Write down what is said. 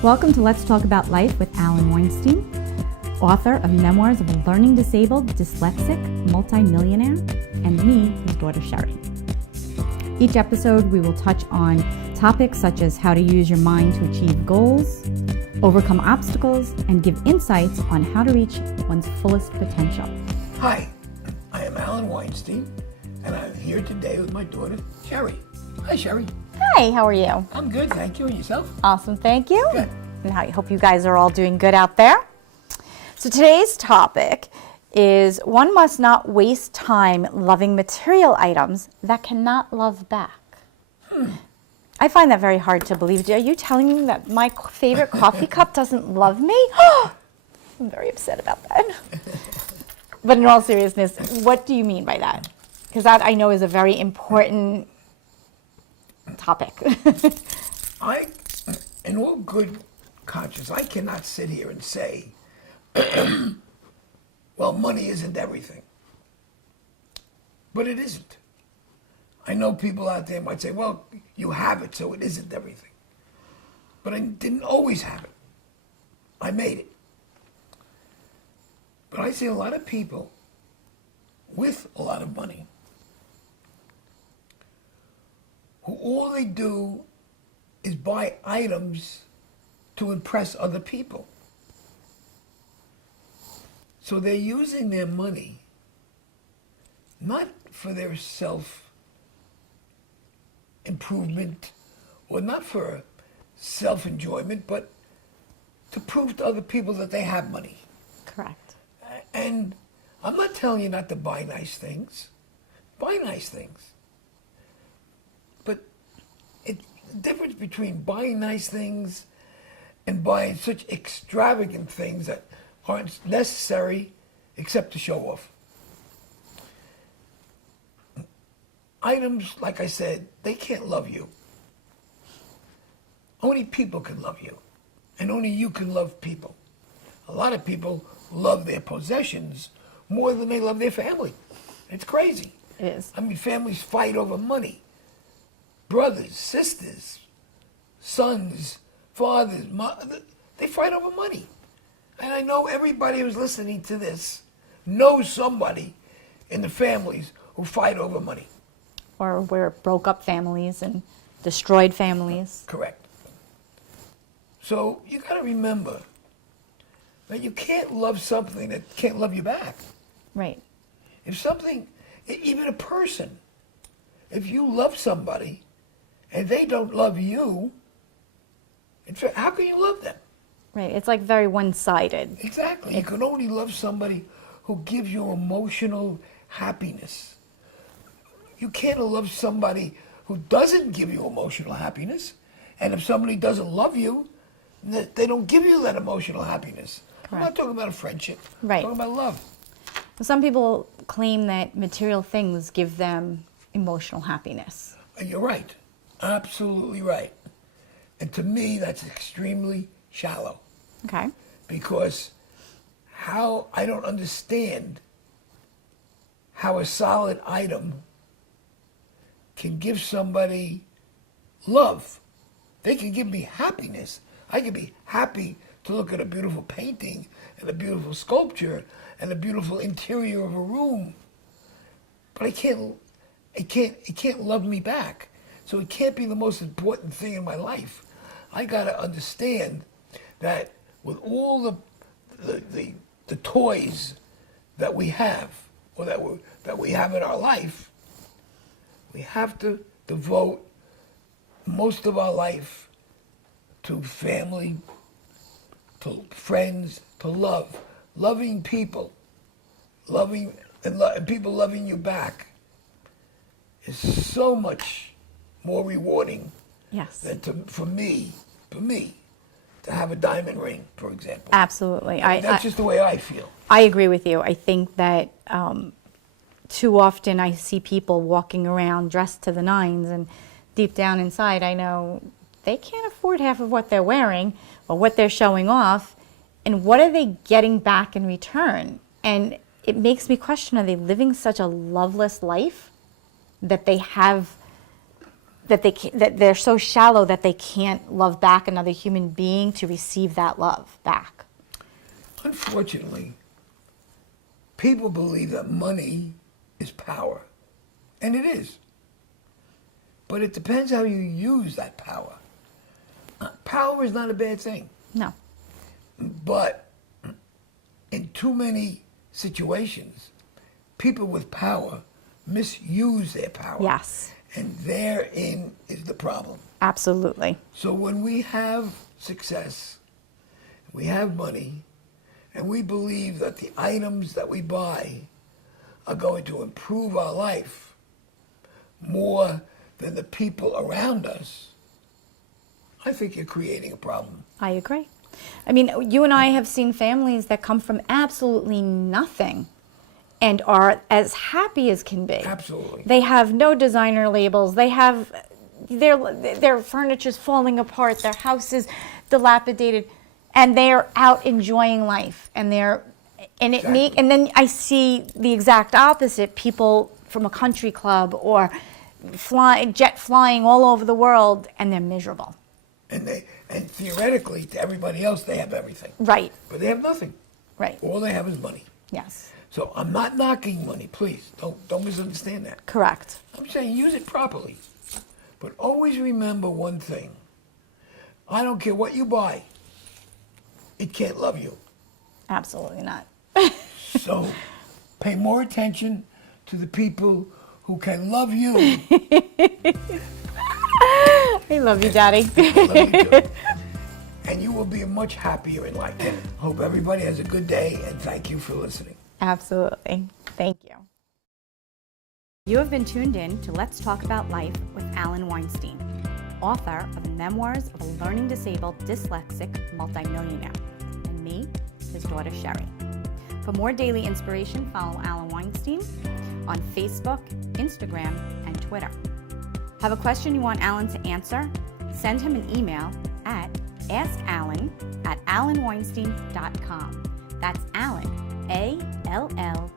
Welcome to Let's Talk About Life with Alan Weinstein, author of Memoirs of a Learning Disabled, Dyslexic, Multimillionaire, and me, his daughter Sherri. Each episode, we will touch on topics such as how to use your mind to achieve goals, overcome obstacles, and give insights on how to reach one's fullest potential. Hi, I am Alan Weinstein, and I'm here today with my daughter, Sherri. Hi, Sherri. Hi, how are you? I'm good, thank you. And yourself? Awesome, thank you. Good. And I hope you guys are all doing good out there. So today's topic is one must not waste time loving material items that cannot love back. I find that very hard to believe. Are you telling me that my favorite coffee cup doesn't love me? I'm very upset about that. But in all seriousness, what do you mean by that? Because that I know is a very important topic. In all good conscience, I cannot sit here and say, well, money isn't everything. But it isn't. I know people out there might say, well, you have it, so it isn't everything. But I didn't always have it. I made it. But I see a lot of people with a lot of money who all they do is buy items to impress other people. So they're using their money not for their self-improvement or not for self-enjoyment, but to prove to other people that they have money. Correct. And I'm not telling you not to buy nice things. Buy nice things. But the difference between buying nice things and buying such extravagant things that aren't necessary except to show off. Items, like I said, they can't love you. Only people can love you. And only you can love people. A lot of people love their possessions more than they love their family. It's crazy. It is. I mean, families fight over money. Brothers, sisters, sons, fathers, they fight over money. And I know everybody who's listening to this knows somebody in the families who fight over money. Or where it broke up families and destroyed families. Correct. So you got to remember that you can't love something that can't love you back. Right. If something, even a person, if you love somebody and they don't love you, how can you love them? Right. It's like very one-sided. Exactly. You can only love somebody who gives you emotional happiness. You can't love somebody who doesn't give you emotional happiness. And if somebody doesn't love you, they don't give you that emotional happiness. Correct. I'm not talking about a friendship. Right. I'm talking about love. Some people claim that material things give them emotional happiness. And you're right. Absolutely right. And to me, that's extremely shallow. Okay. Because I don't understand how a solid item can give somebody love. They can give me happiness. I can be happy to look at a beautiful painting and a beautiful sculpture and a beautiful interior of a room. But it can't love me back. So it can't be the most important thing in my life. I gotta understand that with all the toys that we have, or that we have in our life, we have to devote most of our life to family, to friends, to love. Loving people, and people loving you back is so much more rewarding. Yes. Than for me, to have a diamond ring, for example. Absolutely. That's just the way I feel. I agree with you. I think that too often I see people walking around dressed to the nines, and deep down inside I know they can't afford half of what they're wearing or what they're showing off, and what are they getting back in return? And it makes me question, are they living such a loveless life that they have that they're so shallow that they can't love back another human being to receive that love back. Unfortunately, people believe that money is power, and it is. But it depends how you use that power. Power is not a bad thing. No. But in too many situations, people with power misuse their power. Yes. And therein is the problem. Absolutely. So when we have success, we have money, and we believe that the items that we buy are going to improve our life more than the people around us, I think you're creating a problem. I agree. I mean, you and I have seen families that come from absolutely nothing and are as happy as can be. Absolutely. They have no designer labels. They have their furniture's falling apart. Their house is dilapidated, and they're out enjoying life. And Exactly. and then I see the exact opposite. People from a country club or jet flying all over the world, and they're miserable. And theoretically, to everybody else, they have everything. Right. But they have nothing. Right. All they have is money. Yes. So I'm not knocking money, please. Don't misunderstand that. Correct. I'm saying use it properly. But always remember one thing. I don't care what you buy. It can't love you. Absolutely not. So pay more attention to the people who can love you. I love you, Daddy. I love you too. And you will be much happier in life. Hope everybody has a good day, and thank you for listening. Absolutely. Thank you. You have been tuned in to Let's Talk About Life with Alan Weinstein, author of Memoirs of a Learning Disabled Dyslexic Multimillionaire, and me, his daughter Sherri. For more daily inspiration, follow Alan Weinstein on Facebook, Instagram, and Twitter. Have a question you want Alan to answer? Send him an email at askalan@alanweinstein.com. That's Alan, ALLAN